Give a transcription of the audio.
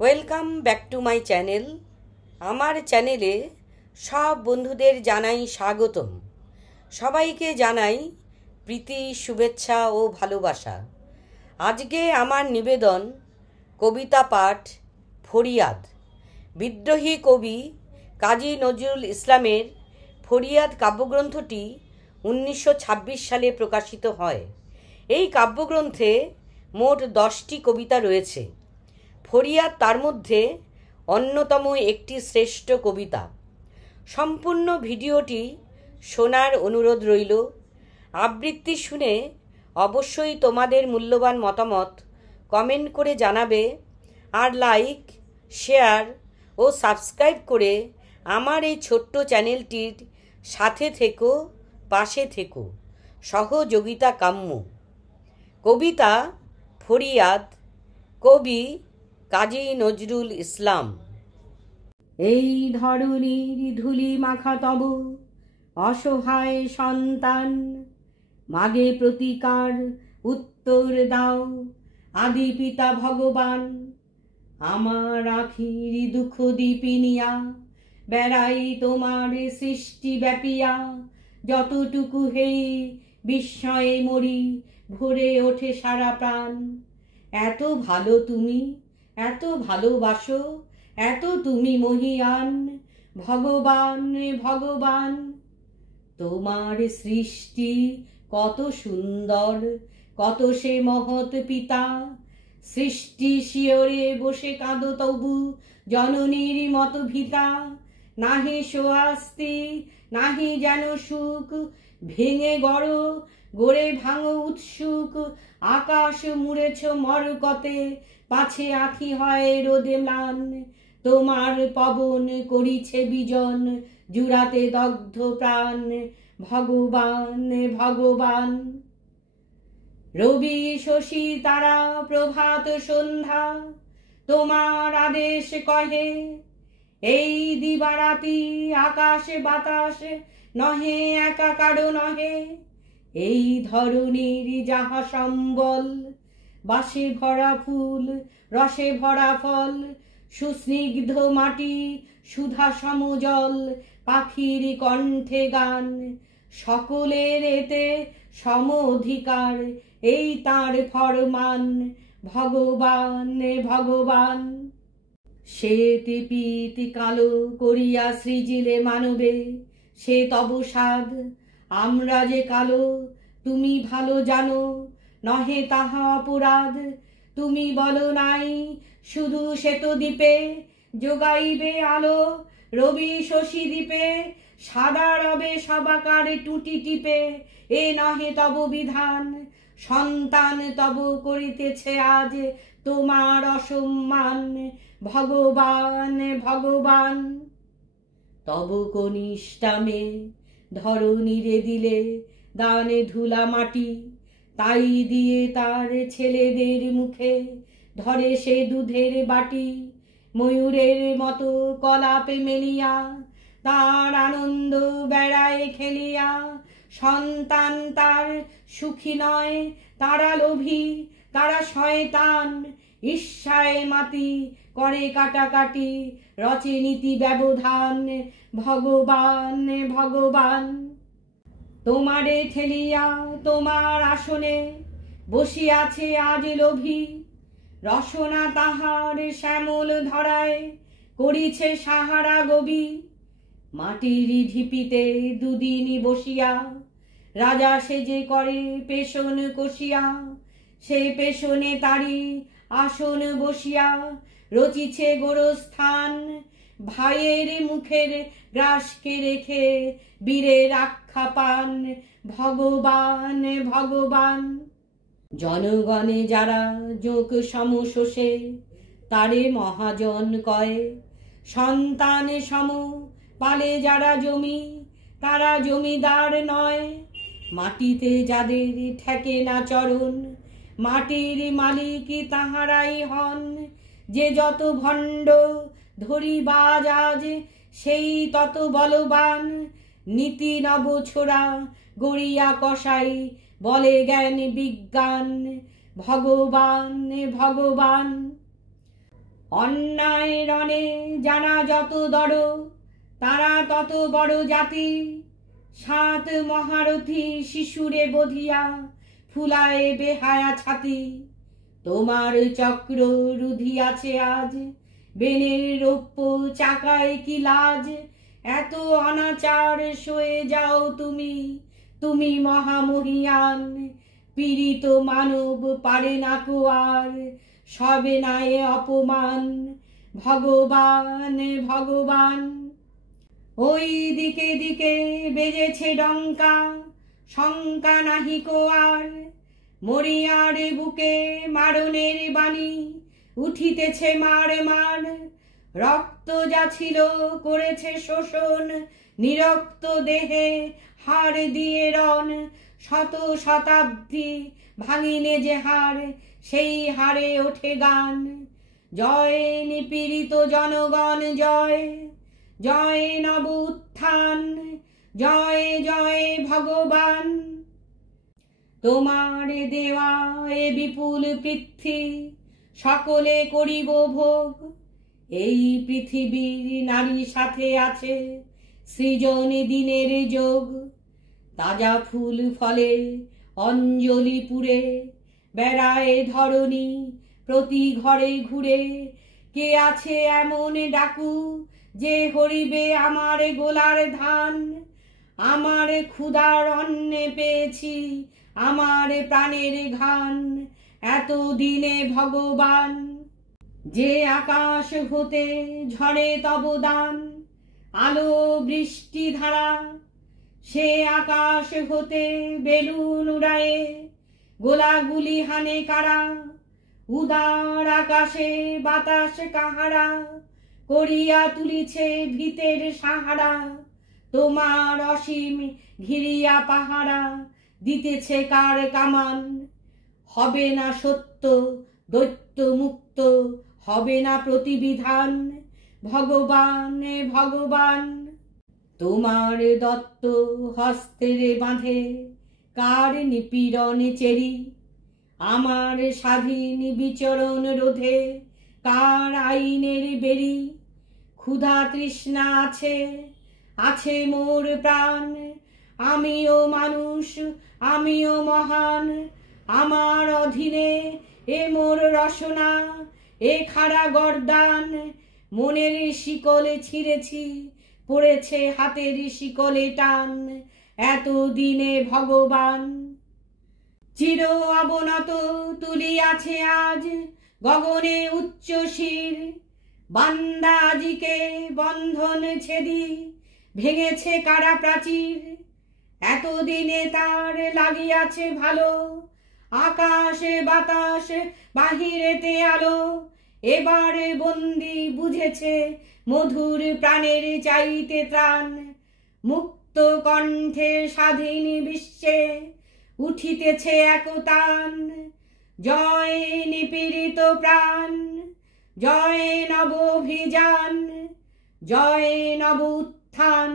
Welcome back to my channel. আমার চ্যানেলে সব বন্ধুদের জানাই স্বাগতম। সবাইকে জানাই প্রীতি, শুভেচ্ছা ও ভালোবাসা। আজকে আমার নিবেদন কবিতা পাঠ ফরিয়াদ। বিদ্রোহী কবি কাজী নজরুল ইসলামের ফরিয়াদ কাব্যগ্রন্থটি 1926 সালে প্রকাশিত হয়। এই কাব্যগ্রন্থে মোট 10টি কবিতা রয়েছে। ফরিয়াদ তার মধ্যে অন্যতম একটি শ্রেষ্ঠ কবিতা। সম্পূর্ণ ভিডিওটি শোনার অনুরোধ রইল। আবৃত্তি শুনে অবশ্যই তোমাদের মূল্যবান মতামত কমেন্ট করে জানাবে, আর লাইক, শেয়ার ও সাবস্ক্রাইব করে আমার এই ছোট্ট চ্যানেলটির সাথে থেকো, পাশে থেকো। সহযোগিতা কাম্য। কবিতা ফরিয়াদ, কবি কাজী নজরুল ইসলাম। এই ধরনীর ধুলি মাখা তব অসহায় সন্তান, মাগে প্রতিকার উত্তর দাও আদি পিতা ভগবান। আমার আখির দুঃখ দীপিনিয়া বেড়াই তোমার সৃষ্টি ব্যাপিয়া, যতটুকু হেই বিস্ময়ে মরি ভরে ওঠে সারা প্রাণ। এত ভালো তুমি, এত ভালোবাসো, এত তুমি মহিয়ান ভগবান ভগবান। তোমার সৃষ্টি কত সুন্দর, কত সে মহৎ পিতা। সৃষ্টি শিয়রে বসে কাঁদো তবু জননীর মতো ভিতা। নাহি সোয়াস্তি, নাহি যেন সুখ, ভেঙে গড়ে ভাঙো উৎসুক। আকাশ মুড়েছ মরকতে, পাছে আঁখি হয় রোদে ম্লান। তোমার পবন করিছে বিজন, জুড়াতে দগ্ধ প্রাণ। ভগবান ভগবান। রবি শশী তারা প্রভাত সন্ধ্যা তোমার আদেশ কহে। এই দিবারাতি আকাশ বাতাস নহে একাকারও নহে। এই ধরনীর যাহা সম্বল, বাসে ভরা ফুল, রসে ভরা ফল, সুস্নিগ্ধ মাটি, সুধা সমজল, পাখির কণ্ঠে গান। সকলের এতে সম অধিকার, এই তাঁর ফরমান। ভগবান ভগবান। শ্বেত পীত কালো করিয়া সৃজিলে মানবে, সে তব সাধ। আমরা যে কালো তুমি ভালো জানো, নহে তাহা অপরাধ। তুমি বলো নাই শুধু শ্বেত দ্বীপে যোগাইবে আলো। রবি শশী দ্বীপে সাদা রবে সবাকার টুটি টিপে। এ নহে তব বিধান, সন্তান তব করিতেছে আজ তোমার অসম্মান। ভগবান ভগবান। তব কনিষ্ঠামে ধরণীরে দিলে দানে ধুলা মাটি। তাই দিয়ে তার ছেলেদের মুখে ধরে সে দুধের বাটি। ময়ূরের মতো কলাপে মেলিয়া তার আনন্দ বেড়ায় খেলিয়া। সন্তান তার সুখী নয়, তারা লোভী, তারা শয়তান। ঈর্ষায় মাতি করে কাটাকাটি, রচে নীতি ব্যবধান। ভগবান ভগবান। তোমারে ঠেলিয়া তোমার আসনে বসিয়াছে আজ লোভী। রসনা তাহার শ্যামল ধরায় করিছে সাহারা গবি। মাটির ঢিপিতে দুদিন বসিয়া রাজা সেজে করে পেশন কষিয়া। সে পেশনে তারি আসন বসিয়া রচিছে গোরস্থান। ভাইয়ের মুখের গ্রাসকে রেখে বীরের আখ্যা পান। ভগবান ভগবান। জনগণে যারা যোগ সমশোষে, তারে মহাজন কয়। সন্তান সম পালে যারা জমি, তারা জমিদার নয়। মাটিতে যাদের ঠেকে না চরণ, মাটির মালিক তাহারাই হন। যে যত ভণ্ড ধরিবাজ আজ, সেই তত বলবান। নীতি নব ছোড়া গড়িয়া কষাই, বলে জ্ঞান বিজ্ঞান। ভগবান ভগবান। অন্যায় রণে জানা যত দড়, তারা তত বড় জাতি। 7 মহারথী শিশুরে বধিয়া, ফুলায় বেহায়া ছাতি। তোমার চক্র রুধিয়াছে আজ, বেনের রৌপ্য চাকায় কি লাজ। এত অনাচার সয়ে যাও তুমি, তুমি মহামহিয়ান। পীড়িত মানব পারে না কো আর, সবে না এ অপমান। ভগবান ভগবান। ওই দিকে দিকে বেজেছে ডঙ্কা, শঙ্কা নাহি কো আর। মরিয়ার বুকে মারণের বাণী, উঠিতেছে মার মার। রক্ত যা ছিল করেছে শোষণ, নিরক্ত দেহে হাড় দিয়ে রণ। শত শতাব্দী ভাঙিনে যে হাড়, সেই হাড়ে ওঠে গান। জয় নিপীড়িত জনগণ জয়, জয় নব উত্থান, জয় জয় ভগবান। তোমার দেওয়া এ বিপুল পৃথ্বী, সকলে করিব ভোগ। এই পৃথিবীর নারী সাথে আছে সৃজন দিনের যোগ। তাজা ফুল ফলে অঞ্জলি পুরে, বেড়ায় ধরণী প্রতি ঘরে ঘুরে। কে আছে এমন ডাকু, যে হরিবে আমার গোলার ধান। আমার ক্ষুধার অন্নে পেয়েছি আমার প্রাণের ঘান। এত দিনে ভগবান, যে আকাশ হতে ঝরে তব দান। আলো বৃষ্টি ধারা, সে আকাশ হতে বেলুন উড়ায়ে, গোলাগুলি হানে কারা। উদার আকাশে বাতাস কাহারা, করিয়া তুলিছে ভিতের সাহারা। তোমার অসীম ঘিরিয়া পাহারা, দিতেছে কার কামান। হবে না সত্য দৈত্য মুক্ত, হবে না প্রতিবিধান। ভগবান ভগবান। তোমার দত্ত হস্তের বাঁধে কার নিপীড়নে চেরি। আমার স্বাধীন বিচরণ রোধে কার আইনের বেরি। ক্ষুধা তৃষ্ণা আছে, আছে মোর প্রাণ। আমিও মানুষ, আমিও মহান। আমার অধীনে এ মোর রসনা, এ খাড়া গর্দান। মনের শিকলে ছিঁড়েছি, পড়েছে হাতের শিকলে টান। এত দিনে ভগবান, চির অবনত তুলিয়াছে আজ গগনে উচ্চ শির। বান্দা আজিকে বন্ধন ছেদি, ভেঙেছে কারা প্রাচীর। এতদিনে তার লাগিয়াছে ভালো, আকাশে বাতাস বাহিরেতে আলো। এবারে বন্দি বুঝেছে মধুর প্রাণের চাইতে ত্রাণ। মুক্ত কণ্ঠে স্বাধীন বিশ্বে উঠিতেছে একতান। জয় নিপীড়িত প্রাণ, জয় নব অভিযান, জয় নব উত্থান।